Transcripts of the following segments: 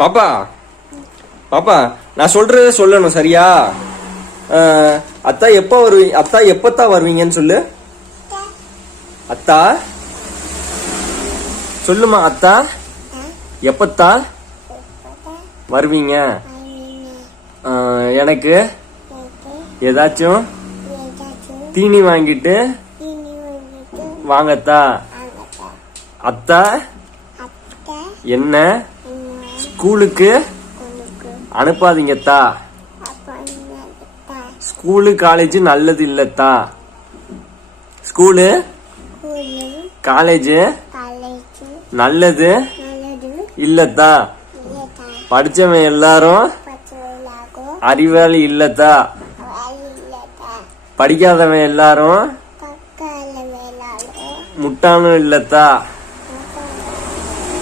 பாப்பா பாப்பா நான் சொல்றத சொல்லணும் சரியா? அத்தா எப்ப வருவீங்க? அத்தா எப்பத்தான் வருவீங்கன்னு சொல்லு. அத்தா சொல்லுமா. அத்தா எப்பத்தா வருவீங்க? எனக்கு ஏதாச்சும் தீனி வாங்கிட்டு வாங்கத்தா. அத்தா என்ன ஸ்கூலுக்கு அனுப்பாதீங்கத்தா. ஸ்கூலு காலேஜ் நல்லது இல்லத்தா. ஸ்கூலு காலேஜ் நல்லது இல்லத்தா. படிச்சவன் எல்லாரும் அறிவாளி இல்லத்தா. படிக்காதவன் எல்லாரும் முட்டானும் இல்லத்தா.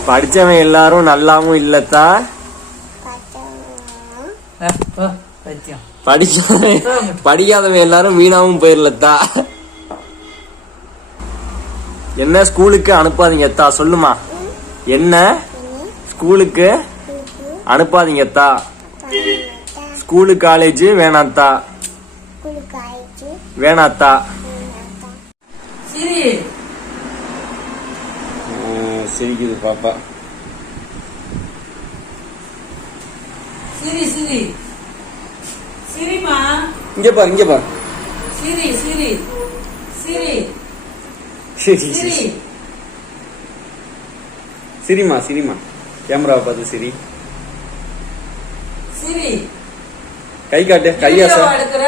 படிச்சவன் எல்லாரும் நல்லாவும் இல்லத்தா. படிக்காதவன் எல்லாரும் வீணாவும் போயிடலத்தா. என்ன ஸ்கூலுக்கு அனுப்பாதீங்கத்தா சொல்லுமா. என்ன ஸ்கூலுக்கு அனுப்பாதீங்கத்தா. School college வேணாத்தா. வேணாத்தா. சிரிக்குது பாப்பா. சிரி சிரி சிரிமா. இங்க பாரு இங்க பாரு. சிரி சிரி சிரி சிரி சிரிமா சிரிமா. கேமராவை பார்த்து சிரி. சிரி கை காட்டு. கையா சார் எடுக்கிற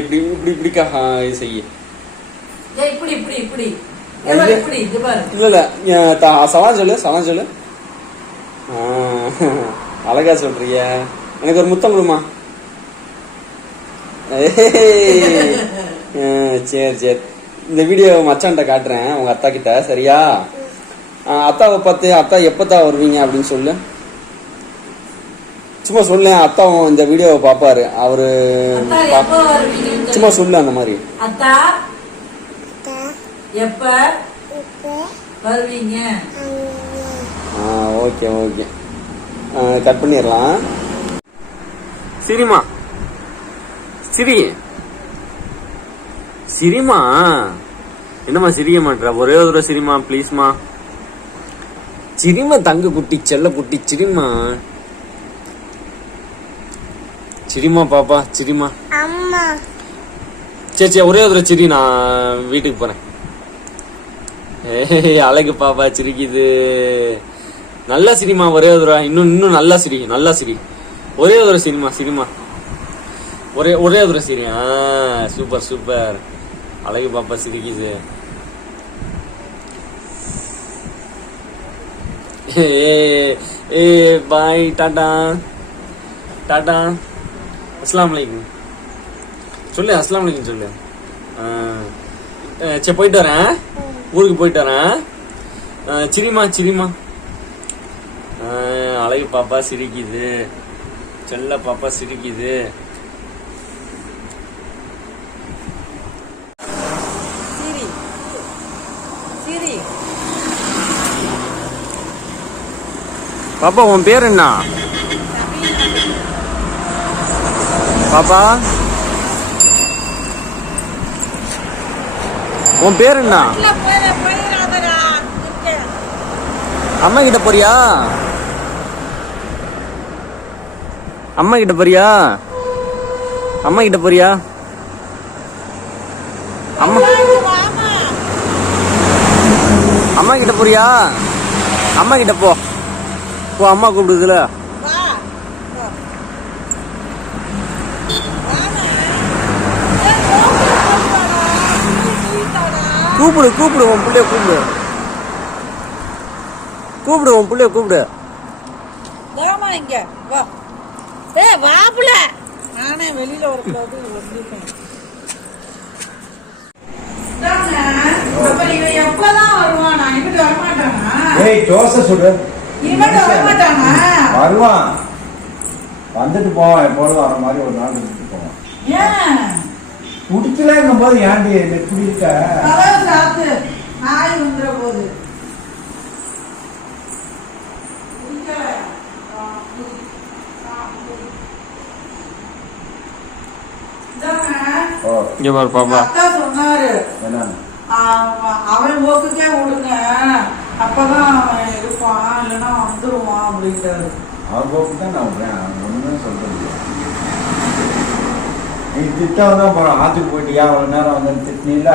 இப்படி இப்படி இப்படிக்கா செய்ய. இப்படி இப்படி இப்படி இப்படி இது பாரு. இல்ல இல்ல சலாம் சொல்லு. சலாம் சொல்லு. அழகா சொல்றிய. எனக்கு ஒரு முத்தம் கொடுமா. சரி சரி. இந்த வீடியோ மச்சான்ட்ட காட்டுறேன் உங்க அத்தா கிட்ட சரியா? அத்தாவை பார்த்து அத்தா எப்பத்தான் வருவீங்க அப்படின்னு சொல்லு. சும்மா சொல்ல. அத்தாவும் இந்த வீடியோவை பாப்பாரு அவரு. சும்மா சொல்லு அந்த மாதிரி. அத்தா எப்ப வருவீங்க? Okay okay. கட் பண்ணிடலாம். சிரிமா சிரி. சிரிமா. என்னம்மா சிரிய மாட்டா? ஒரே ஒரு தடவை சிரிமா ப்ளீஸ்மா. சிரிமா தங்க குட்டி செல்ல குட்டி சிரிமா. சிரிமா பாப்பா சிரிமா. சரி சரி ஒரே ஒரு சிரி. நான் வீட்டுக்கு போறேன். அழகு பாப்பா சிரிக்குது. நல்லா சிரிமா. ஒரே ஒரு இன்னும் இன்னும் நல்லா சிரி. நல்லா சிரி. ஒரே ஒரு சிரிமா சிரிமா. ஒரே ஒரே ஒரு சிரி. Super super. அழகு பாப்பா சிரிக்குது. ஏ பாய் டாடா டாடா. அஸ்லாம் வலைக்கும் சொல்லு. அஸ்லாம் வலைக்கும் சொல்லு. சரி போயிட்டு வரேன். ஊருக்கு போயிட்டு வரேன். சிரிமா சிரிமா. அழகு பாப்பா சிரிக்குது. செல்ல பாப்பா சிரிக்குது. சிரி சிரி. பாப்பா உன் பேர் என்ன? பாப்பா உன் பேர் என்ன? அம்மா கிட்ட போறியா? அம்மா கிட்ட போறியா? அம்மா கிட்ட போறியா? அம்மா அம்மா கிட்ட போறியா? அம்மா கிட்ட போ. போ அம்மா கூப்பிடுதுல. கூப்பிடு கூப்பிடு. உன் பிள்ளைய கூப்பிடு. கூப்பிடு உன் பிள்ளைய கூப்பிடு. இங்க வா. வாப்புல நானே வெளியில வரக்கூடாது. எப்பதான் வருவான்? நான் இங்கிட்டு வரமாட்டானா? தோசை சுடு. இனிமேட்டு வரமாட்டானா? வருவான். வந்துட்டு போவான். எப்போதும் வர மாதிரி ஒரு நாள் வந்துட்டு போவான். ஏன் குடிக்கலங்கும் போது ஏன்டி எப்படி இருக்க? சாப்பிட்டு நாய் வந்துட போகுது. ஓ இங்க பாரு பாப்பா. அக்கா சொன்னாரு என்னன்னு அவன் போக்குக்கே விடுங்க, அப்பதான் அவன் இருப்பான், இல்லைன்னா வந்துருவான் அப்படின்ட்டாரு. அவன் போக்கு தான் நான் விடுறேன், அவன் ஒண்ணுமே சொல்றது. நீ திட்டம் தான் போறோம், ஆத்துக்கு போயிட்டியா அவ்வளவு நேரம் வந்து திட்டினீல